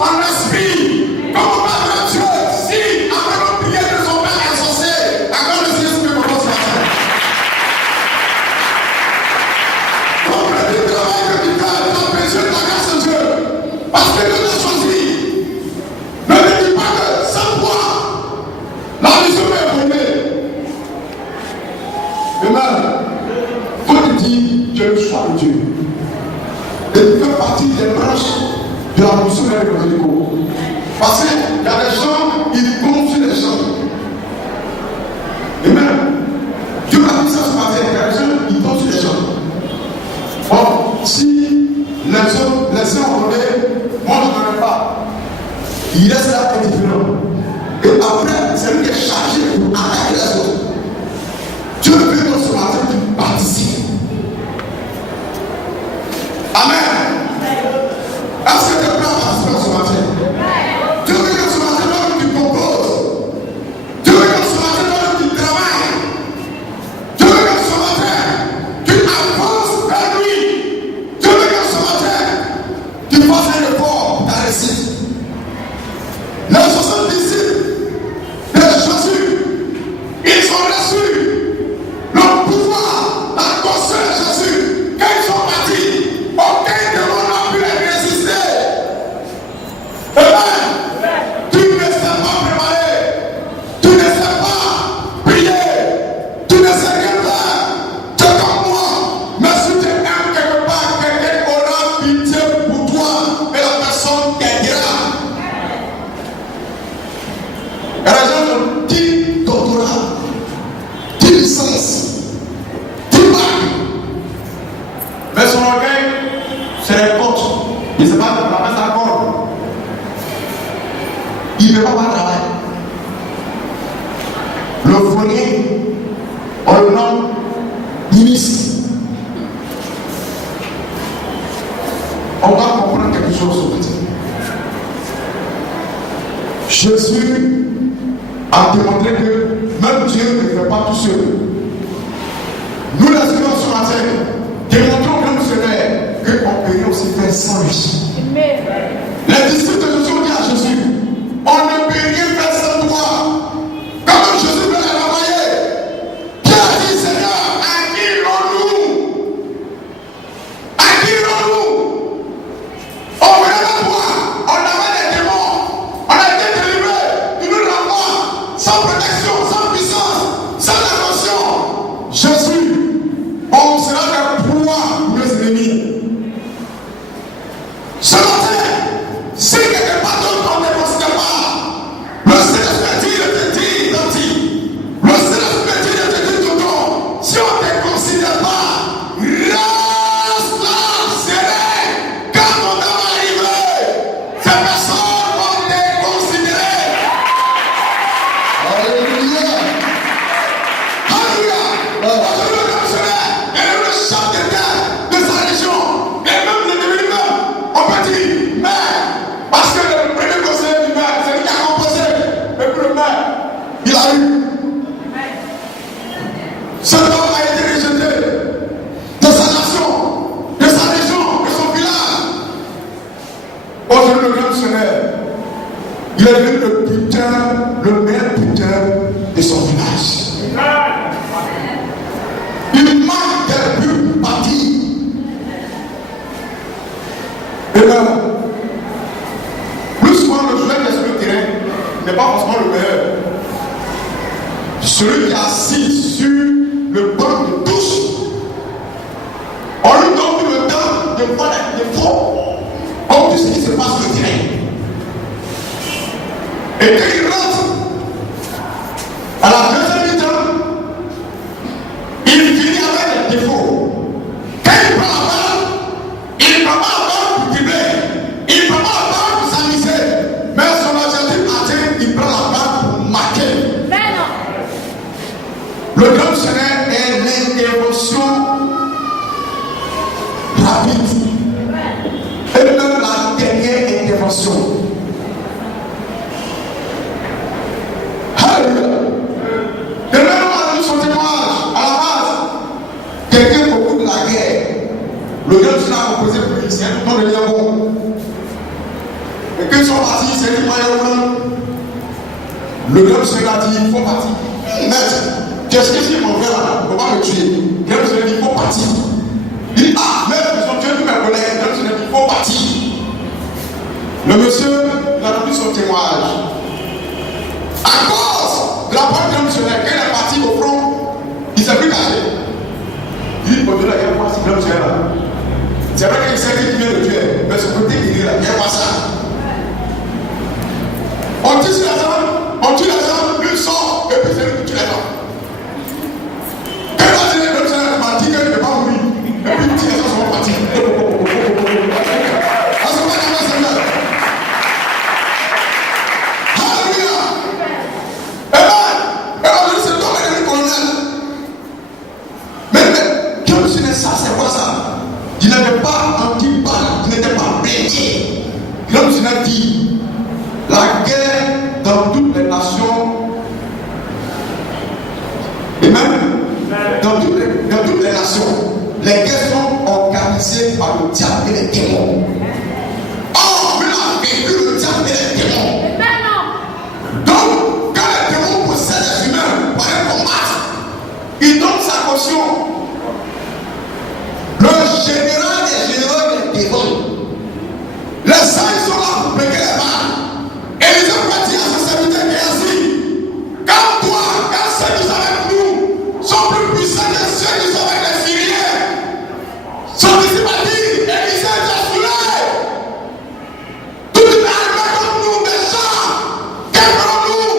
en esprit, comme on parle de Dieu. Si, après notre prière de son Père insensé, encore le Seigneur se met ce matin. Comme le travail que tu fais, tu as besoin de la grâce de Dieu. Parce que Dieu t'a choisi. Ne me dis pas que sans toi, la mission est brûlée. Amen. Faut te dire, tu es le choix de Dieu. Et tu fais partie des branches de la mission évangélique. Parce qu'il y a des gens, ils construisent les gens. Amen. Dieu m'a dit ça ce matin, il y a des gens, ils construisent les gens. Bon, si les autres, les uns ont donné, moi je ne donne pas. Il reste là indifférent. Et après, c'est lui qui est chargé pour attaquer les autres. Dieu veut que ce matin tu participes. Amen. Est-ce que tu es prêt à participer ce matin? Dieu veut que ce matin toi tu proposes. Dieu veut que ce matin toi tu travailles. Dieu veut que ce matin tu avances vers lui. Dieu veut que ce matin tu fasses un effort pour ta réussite. Les 70 disciples de Jésus, ils ont reçu le pouvoir, la conscience de Jésus. Quand ils sont partis, aucun démon n'a pu les résister. Amen. Tu ne sais pas préparer, tu ne sais pas prier, tu ne sais rien faire. Tu es comme moi. Mais si tu aimes quelque part, quelqu'un aura pitié pour toi et la personne t'aidera. Il y a des gens qui ont 10 doctorats, 10 licences, 10 bacs. Mais son orgueil, c'est les potes. Il ne sait pas la mettre à corde. Il ne veut pas travailler. Le fournier, on le nomme ministre. On va comprendre quelque chose au petit. Jésus a démontré que même Dieu ne fait pas tout seul. Nous les humains ce matin démontrons comme missionnaires qu'on peut aussi faire sans lui. Les disciples de Jésus ont dit à Jésus, on ne peut rien faire sans toi. Comme Jésus veut les renvoyer, Dieu a dit, Seigneur, à qui irons-nous? À qui irons-nous? On venait de toi, on avait des démons, on a été délivrés, tu nous renvoies sans protection, sans puissance, sans attention. Jésus, on sera des proies pour les ennemis. Ce matin, si quelque part d'autre on ne considère pas, le Saint-Esprit te dit identique, le Saint-Esprit te dit tout ton. Si on ne te considère pas, reste là, serré. Quand on va arriver, ces personnes vont te considérer. Alléluia. Alléluia. Aujourd'hui, le missionnaire est le chef de sa région, et même le devenu même. On peut dire, mais, parce que le premier conseiller du maire, c'est lui qui a composé, et puis le maire, il a eu. Ce homme a été rejeté de sa nation, de sa région, de son village. Aujourd'hui, le grand missionnaire, il est devenu le buteur, le meilleur buteur de son village. Il marque des buts partis. Et là, plus souvent le joueur qui est sur le terrain n'est pas forcément le meilleur. Celui qui est assis sur le banc de touche, on lui donne le temps de voir les défauts comme tout ce qui se passe sur le terrain. Et quand il rentre à la deuxième mi-temps, il finit avec les défauts. Quand il prend la balle, il ne prend pas la balle pour dribbler, il ne prend pas la balle pour s'amuser, mais son objectif atteint, il prend la balle pour marquer. Le grand missionnaire est l'intervention rapide et même la dernière intervention. Alléluia. De même, on a vu son témoignage à la base. Quelqu'un au bout de la guerre, le grand missionnaire a composé pour lui, c'est un temps de Liamon. Et qu'ils sont partis, c'est du moyen. Le grand monsieur a dit, il faut partir. Maître, qu'est-ce que c'est mon frère là? Il ne faut pas me tuer. Le grand monsieur a dit, il faut partir. Il dit, ah, maître, ils ont tué tous mes collègues. Le grand monsieur a dit, il faut partir. Le monsieur, il a rendu son témoignage. À cause de la part du grand monsieur, quand il est parti au front, il ne s'est plus caché. Il dit, au-delà, il y a quoi ce grand monsieur là? C'est vrai qu'il sait qu'il vient de tuer, mais ce côté il est là, il n'y a pas ça. On tue sur la jambe, on tue la jambe, lui sort, et puis c'est lui qui tue la jambe. Quand on dit que le m'a dit qu'il ne peut pas mourir, et puis il tue les gens sont partis. À ce moment-là, Seigneur. Alléluia. Et on c'est tombé dans le colonel. Mais, quand je dis ça, c'est quoi ça? Il n'avait pas anti-balle, il n'était pas blessé. Comme je l'ai dit, la guerre dans toutes les nations, et même dans toutes les nations, les guerres sont organisées par le diable et les démons. Or, il a vécu le diable et les démons. Donc, quand les démons possèdent les humains pour aller combattre, ils donnent sa caution. Le général des généraux des démons. Les saints sont là pour péquer les balles. Et ils ont parti à sa serviteur qui est assis. Quand toi, quand ceux qui sont avec nous sont plus puissants que ceux qui sont avec les Syriens. Son disciple a dit, Élisée est assuré. Tout est arrivé comme nous, des gens. Qu'aimons-nous?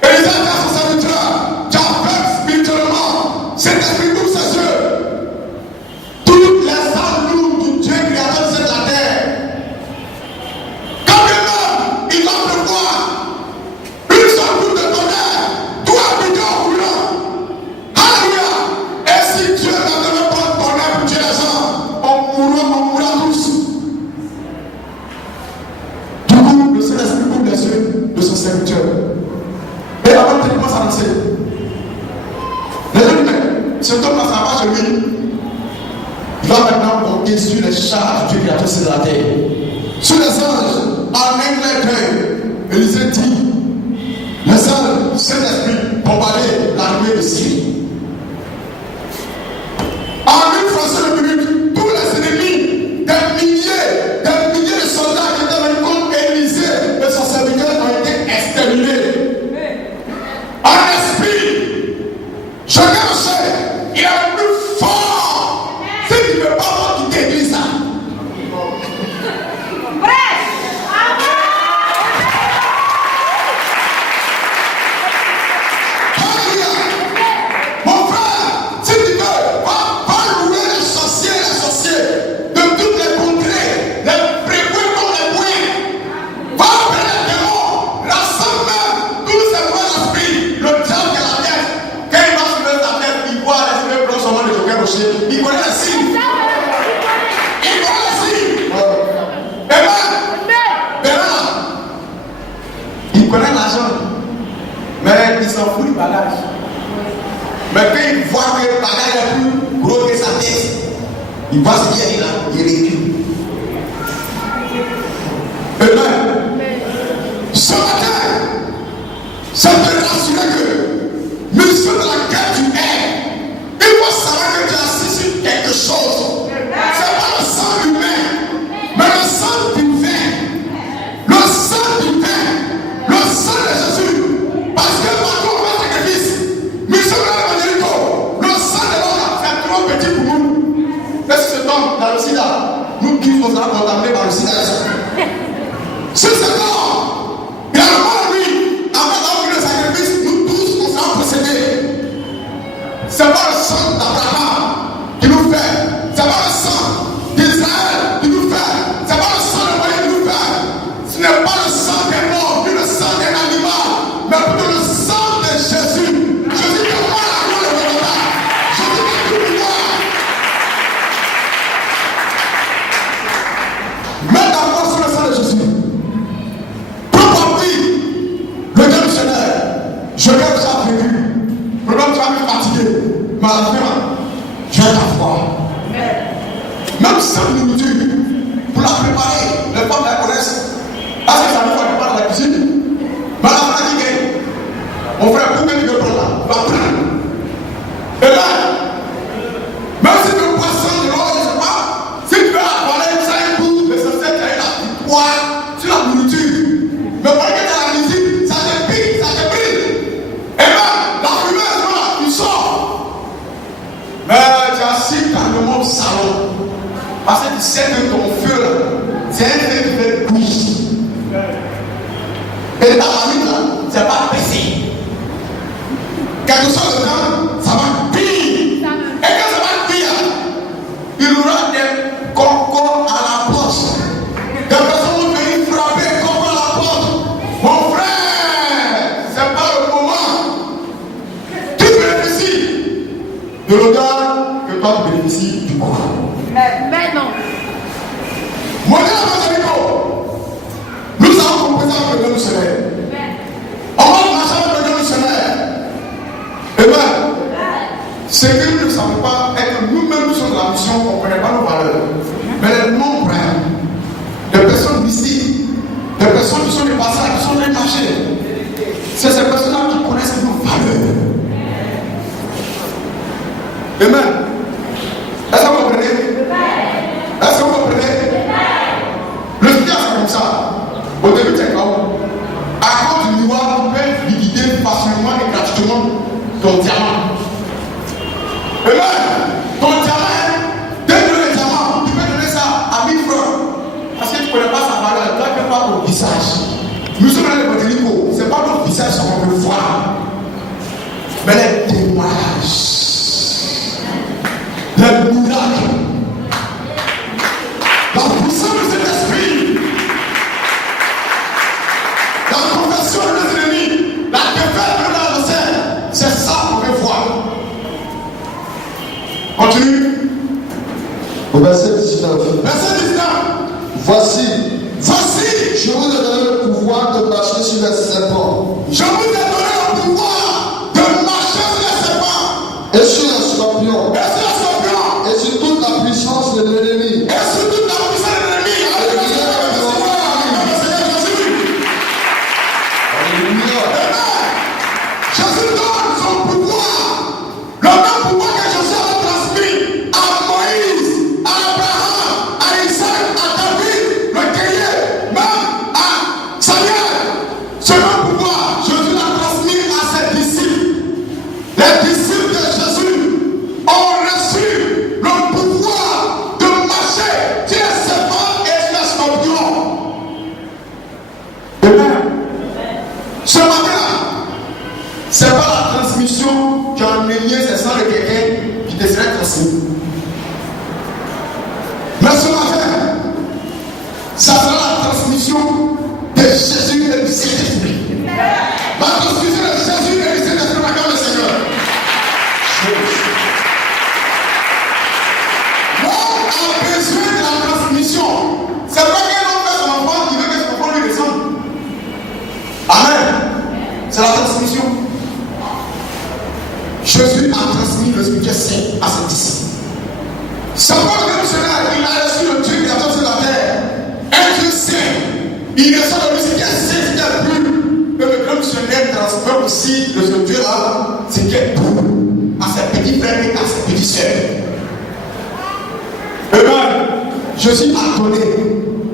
Élisée a dit à son serviteur, tu as fait spirituellement. C'est esprit d'où ses yeux. Toutes les âmes lourdes du Dieu créateur de la terre. Quand même, il va pleuvoir. Une seule goutte de tonnerre. Tout habité au roulant. Alléluia. Et si Dieu n'a donné pas de tonnerre pour tuer les gens, on mourra tous. Du coup, le Saint-Esprit coupe les yeux de son serviteur. Et avant qu'il commence à lancer. Les gens disent, ce homme-là, ça va chez lui. Il va maintenant monter sur les chars du Dieu créateur sur la terre. Sur les anges, en Angleterre, Élisée dit, les anges, Saint-Esprit, bombarder l'armée de Syrie. En une fraction de minute, tous les ennemis, des milliers de soldats qui étaient venus contre Élisée et son serviteur ont été exterminés. En esprit, chacun sait, il est le plus fort. Si tu ne peux pas quitter l'église, mon frère, si tu veux, va louer les sorciers de toutes les contrées, les prévoués comme les bouées. Va appeler les démons, rassemble même tous ces mauvais esprits. Le diable qui a la tête, quand il va soulever sa tête, il voit les cheveux blancs sur le joker rocher. Il connaît les signes. Il connaît les signes. Amen. Bernard, il connaît l'argent, mais il s'en fout du bagage. Mais quand il voit que le bagage est plus gros que sa tête, il va se dire là, il recule. Amen. Ce matin, je peux rassurer que, mission de laquelle tu es, il faut savoir que tu as assis sur quelque chose. C'est pas le sang humain, mais le sang divin. Le sang divin. Le sang de Jésus. Parce que partout on va sacrifice. Mission de l'évangélique, le sang de l'homme, c'est trop petit pour nous. Est-ce que cet homme, dans le sida, nous qui nous avons condamnés par le sida? pouvoir sur la nourriture. Mais pendant que tu as la musique, ça te pique, ça te brille. Et bien, la fumée, voilà, tu sors. Mais tu as assis calmement au salon. Parce que tu sais que ton feu, là, c'est un feu qui fait bouger. Et ta famille, là, c'est pas baissé. Quelque chose de temps, ça va pire. Et quand ça va pire, il y aura des concors à la poche. Des personnes vont venir frapper concors à la poche. Mon frère, c'est pas le moment. Tu bénéficies de l'odeur que toi tu bénéficies du coup. Mais non. Mon Dieu, nous avons compris ça avec le missionnaire. On va marcher avec le missionnaire. Eh bien, ce que nous ne savons pas est que nous-mêmes sur la mission, on ne connaît pas nos valeurs. Mais les nombres, des personnes ici, des personnes qui sont des passages, qui sont des marchés, c'est ces personnes-là qui connaissent nos valeurs. Amen. Est-ce que vous comprenez? Est-ce que vous comprenez? Le Seigneur, c'est comme ça. Au début, c'est comme à cause du miroir, tu peux liquider facilement et gratuitement ton diamant. Amen. Ton diamant, dès que le diamant, tu peux donner ça à 1000 francs. Parce que tu ne connais pas sa valeur, tu n'as pas ton visage. Nous sommes dans les Botanico, ce n'est pas notre visage qu'on peut voir, mais les témoignages, les miracles, la puissance de cet esprit, la conversion de nos ennemis, la défaite de l'adversaire, c'est ça qu'on veut voir. Continue. Au verset 19. Verset 19. Voici, Voici, je vous ai donné le pouvoir de marcher sur les serpents je vous ai donné le pouvoir de marcher sur les serpents et sur les scorpions et sur les scorpions et sur toute la puissance de l'ennemi. et sur toute la puissance de l'ennemi. Alléluia. Jésus donne son pouvoir, le même pouvoir que Jésus a transmis à Moïse, à Abraham, à Isaac, à David, le guerrier, même à Samuel. Ce même pouvoir, Jésus l'a transmis à ses disciples. Les disciples de Jésus ont reçu le pouvoir de marcher sur les serpents et sur les scorpions. Amen. Ce matin, c'est pas la transmission qui a amené c'est ça de quelqu'un qui te serait transmis. Mais ce matin, ça sera la transmission de Jésus et du Saint-Esprit. La transmission de Jésus et du Saint-Esprit, ma le Seigneur. L'homme a besoin de la transmission. C'est pas qu'un homme fait son enfant qui veut que son enfant lui descende. Amen. C'est la transmission. Jésus a transmis le Spirituel Saint à ses disciples. C'est pas le missionnaire, il a reçu le Dieu qui a sur la terre. Un Dieu saint. Il reçoit de lui ce qui est saint, ce qui est pur. Que le grand missionnaire transmet aussi de ce Dieu-là, ce qui est pur, à ses petits frères et à ses petites sœurs. Amen. Jésus a donné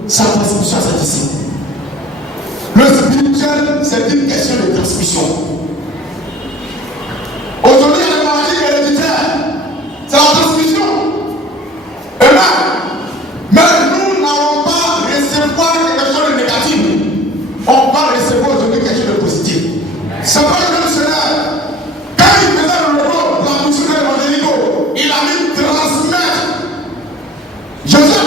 sa transmission à ses disciples. Le spirituel, c'est une question de transmission. Aujourd'hui, il y a la maladie héréditaire. C'est la transmission. Amen. Mais nous n'allons pas recevoir quelque chose de négatif. On va recevoir aujourd'hui quelque chose de positif. C'est pas le missionnaire. Quand il faisait le rôle de la missionnaire évangélique, il a mis transmettre. Jésus